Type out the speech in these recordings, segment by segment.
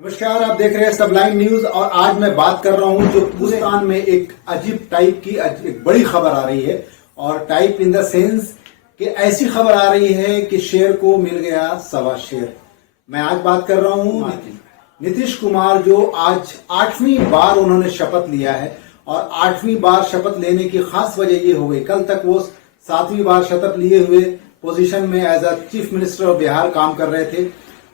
नमस्कार, आप देख रहे हैं सबलाइन न्यूज और आज मैं बात कर रहा हूं जो हिंदुस्तान में एक अजीब टाइप की एक बड़ी खबर आ रही है। और टाइप इन द सेंस कि ऐसी खबर आ रही है कि शेर को मिल गया सवा शेर। मैं आज बात कर रहा हूं नीतीश कुमार, जो आज 8वीं बार उन्होंने शपथ लिया है। और 8वीं बार शपथ लेने की खास वजह ये हो गई, कल तक वो 7वीं बार शपथ लिए हुए पोजीशन में as a chief minister of Bihar काम कर रहे थे।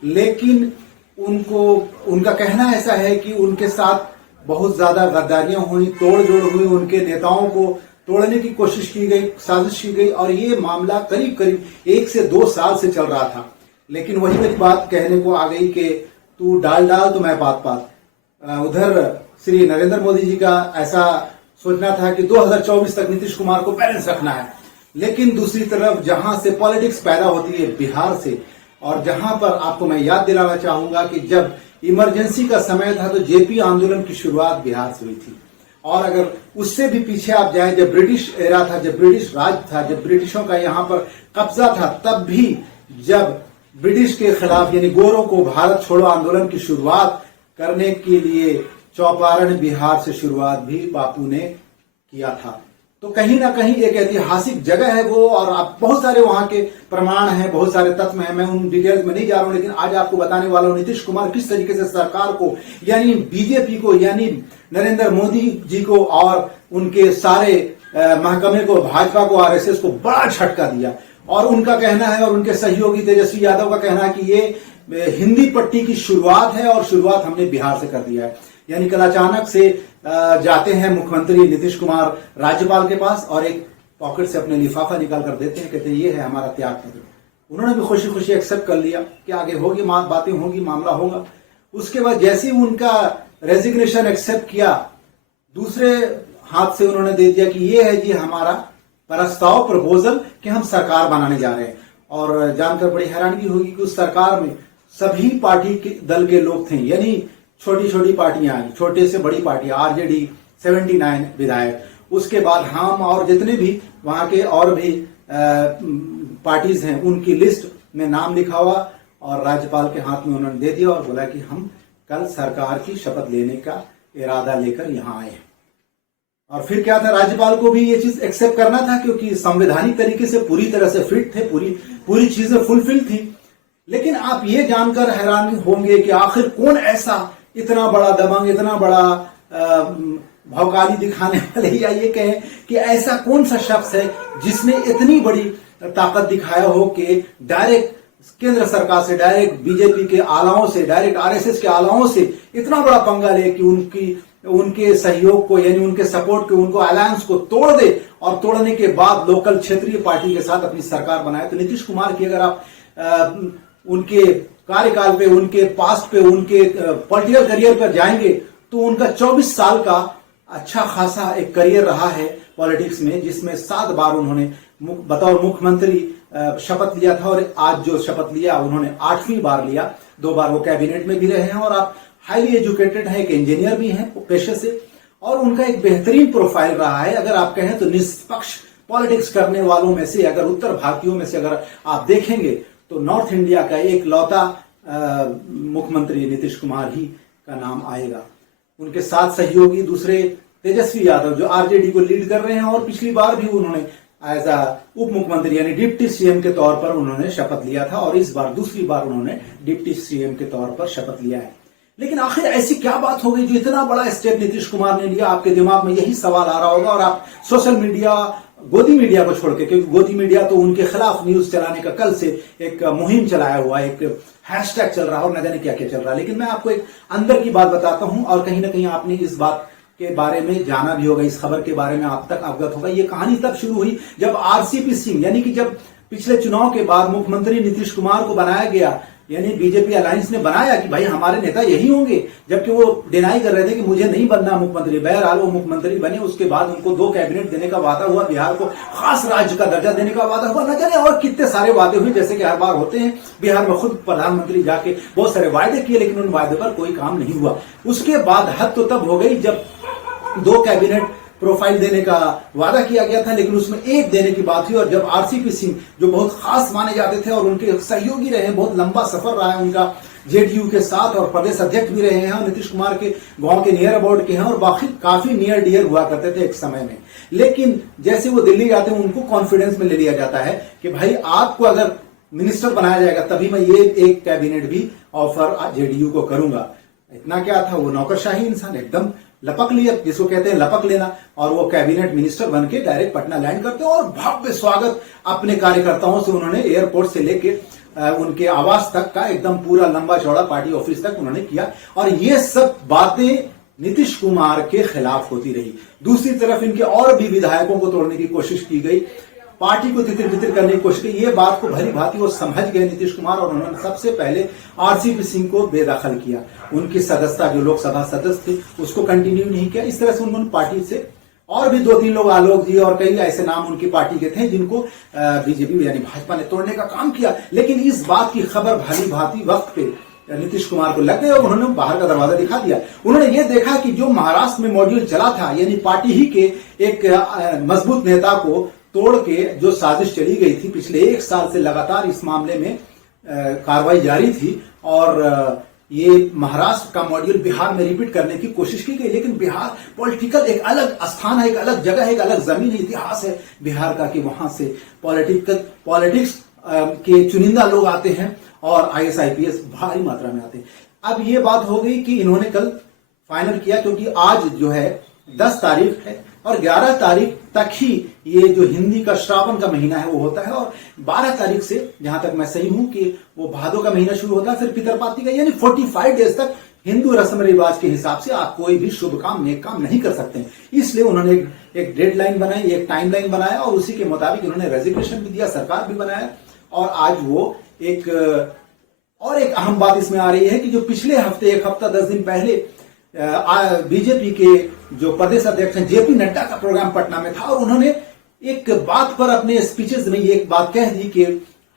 लेकिन उनका कहना ऐसा है कि उनके साथ बहुत ज्यादा गद्दारियां हुई, तोड़-जोड़ हुई, उनके नेताओं को तोड़ने की कोशिश की गई, साजिश की गई। और ये मामला करीब करीब 1 से 2 साल से चल रहा था। लेकिन वही मेरी बात कहने को आ गई कि तू डाल तो मैं पात। उधर श्री नरेंद्र मोदी जी का ऐसा सोचना था कि 2024 तक नीतीश कुमार को बैलेंस रखना है। लेकिन दूसरी तरफ जहां से पॉलिटिक्स पैदा होती है बिहार से, और जहां पर आपको मैं याद दिलाना चाहूंगा कि जब इमरजेंसी का समय था तो जेपी आंदोलन की शुरुआत बिहार से हुई थी। और अगर उससे भी पीछे आप जाएं, जब ब्रिटिश एरा था, जब ब्रिटिश राज था, जब ब्रिटिशों का यहां पर कब्जा था, तब भी जब ब्रिटिश के खिलाफ यानी गोरों को भारत छोड़ो आंदोलन की शुरुआत करने के लिए चौपारण बिहार से शुरुआत भी बापू ने किया था। तो कहीं ना कहीं एक ऐतिहासिक जगह है वो, और आप बहुत सारे वहां के प्रमाण हैं, बहुत सारे तथ्य हैं। मैं उन डिटेल्स में नहीं जा रहा हूं, लेकिन आज आपको बताने वाला हूं नीतीश कुमार किस तरीके से सरकार को यानी बीजेपी को यानी नरेंद्र मोदी जी को और उनके सारे महकमे को, भाजपा को, आरएसएस को बड़ा झटका दिया। और उनका कहना है, और उनके सहयोगी तेजस्वी यादव का कहना है कि ये हिंदी पट्टी की शुरुआत है और शुरुआत हमने बिहार से कर दिया है। यानी कल अचानक से जाते हैं मुख्यमंत्री नीतीश कुमार राज्यपाल के पास और एक पॉकेट से अपने लिफाफा निकाल कर देते हैं, कहते हैं ये है हमारा त्याग पत्र। उन्होंने भी खुशी खुशी एक्सेप्ट कर लिया कि आगे होगी, बातें होगी, मामला होगा। उसके बाद जैसे ही उनका रेजिग्नेशन एक्सेप्ट किया, दूसरे हाथ से उन्होंने दे दिया कि ये है जी हमारा प्रस्ताव, प्रपोजल कि हम सरकार बनाने जा रहे हैं। और जानकर बड़ी हैरानगी होगी कि उस सरकार में सभी पार्टी के दल के लोग थे, यानी छोटी छोटी पार्टियां आई, छोटे से बड़ी पार्टियां, आरजेडी 79 विधायक, उसके बाद हम और जितने भी वहां के और भी पार्टीज हैं उनकी लिस्ट में नाम लिखा हुआ और राज्यपाल के हाथ में उन्होंने दे दिया और बोला कि हम कल सरकार की शपथ लेने का इरादा लेकर यहां आए हैं। और फिर क्या था, राज्यपाल को भी ये चीज एक्सेप्ट करना था क्योंकि संवैधानिक तरीके से पूरी तरह से फिट थे, पूरी चीजें फुलफिल थी। लेकिन आप ये जानकर हैरान होंगे कि आखिर कौन ऐसा इतना बड़ा दबंग, इतना बड़ा भौकाली दिखाने वाले, या ये कहें कि ऐसा कौन सा शख्स है जिसने इतनी बड़ी ताकत दिखाया हो कि डायरेक्ट केंद्र सरकार से, डायरेक्ट बीजेपी के आलाओं से, डायरेक्ट आरएसएस के आलाओं से इतना बड़ा पंगा ले कि उनके सहयोग को यानी उनके सपोर्ट को, उनको अलायंस को तोड़ दे और तोड़ने के बाद लोकल क्षेत्रीय पार्टी के साथ अपनी सरकार बनाए। तो नीतीश कुमार की अगर आप उनके कार्यकाल पे, उनके पास्ट पे, उनके पॉलिटिकल करियर पर जाएंगे तो उनका 24 साल का अच्छा खासा एक करियर रहा है पॉलिटिक्स में, जिसमें 7 बार उन्होंने बतौर मुख्यमंत्री शपथ लिया था। और आज जो शपथ लिया उन्होंने 8वीं बार लिया। 2 बार वो कैबिनेट में भी रहे हैं और आप हाईली एजुकेटेड हैं, एक इंजीनियर भी हैं पेशे से, और उनका एक बेहतरीन प्रोफाइल रहा है। अगर आप कहें तो निष्पक्ष पॉलिटिक्स करने वालों में से, अगर उत्तर भारतीयों में से अगर आप देखेंगे तो नॉर्थ इंडिया का एक लौता मुख्यमंत्री नीतीश कुमार ही का नाम आएगा। उनके साथ सहयोगी दूसरे तेजस्वी यादव जो आरजेडी को लीड कर रहे हैं, और पिछली बार भी उन्होंने एज अ उप मुख्यमंत्री यानी डिप्टी सीएम के तौर पर उन्होंने शपथ लिया था, और इस बार दूसरी बार उन्होंने डिप्टी सीएम के तौर पर शपथ लिया है। लेकिन आखिर ऐसी क्या बात हो गई जो इतना बड़ा स्टेप नीतीश कुमार ने लिया? आपके दिमाग में यही सवाल आ रहा होगा। और आप सोशल मीडिया, गोदी मीडिया को छोड़ के, क्योंकि गोदी मीडिया तो उनके खिलाफ न्यूज चलाने का कल से एक मुहिम चलाया हुआ, एक हैशटैग चल रहा है और न जाने क्या क्या चल रहा है। लेकिन मैं आपको एक अंदर की बात बताता हूं, और कहीं ना कहीं आपने इस बात के बारे में जाना भी होगा, इस खबर के बारे में आप तक अवगत होगा। ये कहानी तब शुरू हुई जब आरसीपी सिंह, यानी कि जब पिछले चुनाव के बाद मुख्यमंत्री नीतीश कुमार को बनाया गया, यानी बीजेपी अलायंस ने बनाया कि भाई हमारे नेता यही होंगे, जबकि वो डिनाई कर रहे थे कि मुझे नहीं बनना मुख्यमंत्री। बहरहाल वो मुख्यमंत्री बने। उसके बाद उनको 2 कैबिनेट देने का वादा हुआ, बिहार को खास राज्य का दर्जा देने का वादा हुआ, न जाने और कितने सारे वादे हुए, जैसे कि हर बार होते हैं। बिहार में खुद प्रधानमंत्री जाके बहुत सारे वायदे किए, लेकिन उन वायदे पर कोई काम नहीं हुआ। उसके बाद हद तो तब हो गई जब 2 कैबिनेट प्रोफाइल देने का वादा किया गया था, लेकिन उसमें एक देने की बात हुई। और जब आरसीपी सिंह जो बहुत खास माने जाते थे और उनके सहयोगी रहे, बहुत लंबा सफर रहा है उनका जेडीयू के साथ और प्रदेश अध्यक्ष भी रहे हैं और नीतीश कुमार के गांव के नियर अबाउट के हैं और बाकी काफी नियर डियर हुआ करते थे एक समय में। लेकिन जैसे वो दिल्ली जाते हैं उनको कॉन्फिडेंस में ले लिया जाता है कि भाई आपको अगर मिनिस्टर बनाया जाएगा तभी मैं ये एक कैबिनेट भी ऑफर जेडीयू को करूंगा। इतना क्या था, वो नौकरशाही इंसान एकदम लपक लिया, जिसको कहते हैं लपक लेना, और वो कैबिनेट मिनिस्टर बन के डायरेक्ट पटना लैंड करते हैं और भव्य स्वागत अपने कार्यकर्ताओं से उन्होंने एयरपोर्ट से लेके उनके आवास तक का एकदम पूरा लंबा चौड़ा पार्टी ऑफिस तक उन्होंने किया। और ये सब बातें नीतीश कुमार के खिलाफ होती रही। दूसरी तरफ इनके और भी विधायकों को तोड़ने की कोशिश की गई, पार्टी को तितिर बितिर करने की कोशिश की। ये बात को भली भांति वो समझ गए नीतीश कुमार और उन्होंने सबसे पहले आरसीपी सिंह को बेदखल किया। उनकी सदस्यता जो लोकसभा सदस्य थी उसको कंटिन्यू नहीं किया। इस तरह से उन्होंने पार्टी से और भी 2-3 लोग, आलोक जी और कई ऐसे नाम उनकी पार्टी के थे जिनको बीजेपी यानी भाजपा ने तोड़ने का काम किया। लेकिन इस बात की खबर भली भांति वक्त पे नीतीश कुमार को लग गई और उन्होंने बाहर का दरवाजा दिखा दिया। उन्होंने ये देखा कि जो महाराष्ट्र में मॉड्यूल चला था, यानी पार्टी ही के एक मजबूत नेता को तोड़ के जो साजिश चली गई थी, पिछले 1 साल से लगातार इस मामले में कार्रवाई जारी थी और ये महाराष्ट्र का मॉड्यूल बिहार में रिपीट करने की कोशिश की गई। लेकिन बिहार पॉलिटिकल एक अलग स्थान है, एक अलग जगह है, एक अलग जमीन है, इतिहास है बिहार का कि वहां से पॉलिटिक्स के चुनिंदा लोग आते हैं और IAS IPS भारी मात्रा में आते हैं। अब ये बात हो गई कि इन्होंने कल फाइनल किया, क्योंकि आज जो है 10 तारीख है और 11 तारीख तक ही ये जो हिंदी का श्रावण का महीना है वो होता है और 12 तारीख से, जहां तक मैं सही हूं, कि वो भादो का महीना शुरू होता है, फिर पितरपाती का, यानी 45 डेज तक हिंदू रस्म रिवाज के हिसाब से आप कोई भी शुभ काम नेक काम नहीं कर सकते। इसलिए उन्होंने एक डेडलाइन बनाई, एक टाइमलाइन बनाया और उसी के मुताबिक उन्होंने रेजिग्नेशन भी दिया, सरकार भी बनाया। और आज वो एक अहम बात इसमें आ रही है कि जो पिछले हफ्ते 1 हफ्ता 10 दिन पहले बीजेपी के जो प्रदेश अध्यक्ष हैं जेपी नड्डा का प्रोग्राम पटना में था और उन्होंने एक बात पर अपने स्पीचेस में ये एक बात कह दी कि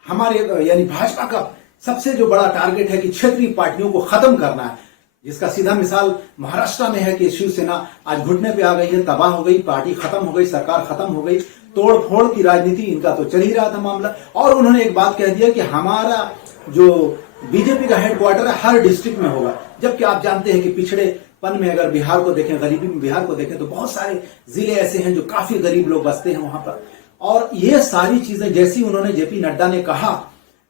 हमारे यानी भाजपा का सबसे जो बड़ा टारगेट है कि क्षेत्रीय पार्टियों को खत्म करना है, जिसका सीधा मिसाल महाराष्ट्र में है कि शिवसेना आज घुटने पे आ गई है, तबाह हो गई, पार्टी खत्म हो गई, सरकार खत्म हो गई, तोड़ फोड़ की राजनीति इनका तो चल ही रहा था मामला। और उन्होंने एक बात कह दिया कि हमारा जो बीजेपी का हेडक्वार्टर है हर डिस्ट्रिक्ट में होगा, जबकि आप जानते हैं कि पिछड़ेपन में अगर बिहार को देखें, गरीबी में बिहार को देखें तो बहुत सारे जिले ऐसे हैं जो काफी गरीब लोग बसते हैं वहां पर। और ये सारी चीजें जैसी उन्होंने जेपी नड्डा ने कहा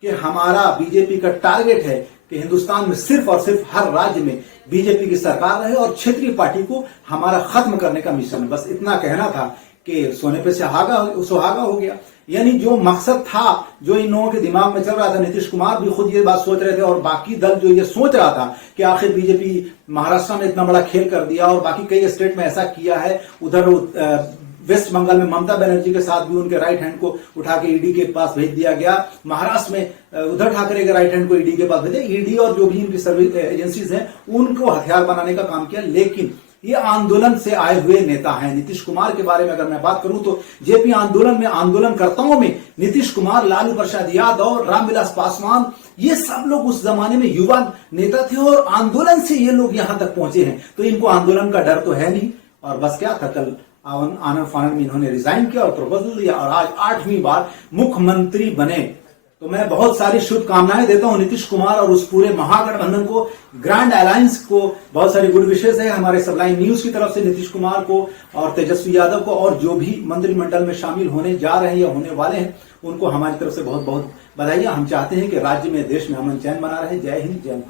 कि हमारा बीजेपी का टारगेट है कि हिंदुस्तान में सिर्फ और सिर्फ हर राज्य में बीजेपी की सरकार रहे और क्षेत्रीय पार्टी को हमारा खत्म करने का मिशन, बस इतना कहना था कि सोने पे सुहागा हो गया। यानी जो मकसद था, जो इन लोगों के दिमाग में चल रहा था, नीतीश कुमार भी खुद ये बात सोच रहे थे और बाकी दल जो ये सोच रहा था कि आखिर बीजेपी महाराष्ट्र में इतना बड़ा खेल कर दिया और बाकी कई स्टेट में ऐसा किया है, उधर वेस्ट बंगाल में ममता बनर्जी के साथ भी उनके राइट हैंड को उठा के ईडी के पास भेज दिया गया, महाराष्ट्र में उद्धव ठाकरे के राइट हैंड को ईडी के पास भेजे, ईडी और जो भी इनकी सर्विस एजेंसीज हैं उनको हथियार बनाने का काम किया। लेकिन ये आंदोलन से आए हुए नेता हैं। नीतीश कुमार के बारे में अगर मैं बात करूं तो जेपी आंदोलन में आंदोलनकर्ताओं में नीतीश कुमार, लालू प्रसाद यादव, रामविलास पासवान, ये सब लोग उस जमाने में युवा नेता थे और आंदोलन से ये लोग यहां तक पहुंचे हैं। तो इनको आंदोलन का डर तो है नहीं। और बस क्या था, कल आनंद फानंद में इन्होंने रिजाइन किया और प्रपोजल दिया और आज 8वीं बार मुख्यमंत्री बने। तो मैं बहुत सारी शुभकामनाएं देता हूं नीतीश कुमार और उस पूरे महागठबंधन को, ग्रैंड अलायंस को बहुत सारी गुड विशेष है हमारे सबलाइन न्यूज की तरफ से नीतीश कुमार को और तेजस्वी यादव को और जो भी मंत्रिमंडल में शामिल होने जा रहे हैं या होने वाले हैं उनको हमारी तरफ से बहुत बहुत बधाइयां। हम चाहते हैं कि राज्य में, देश में अमन चैन बना रहे। जय हिंद, जय भारत।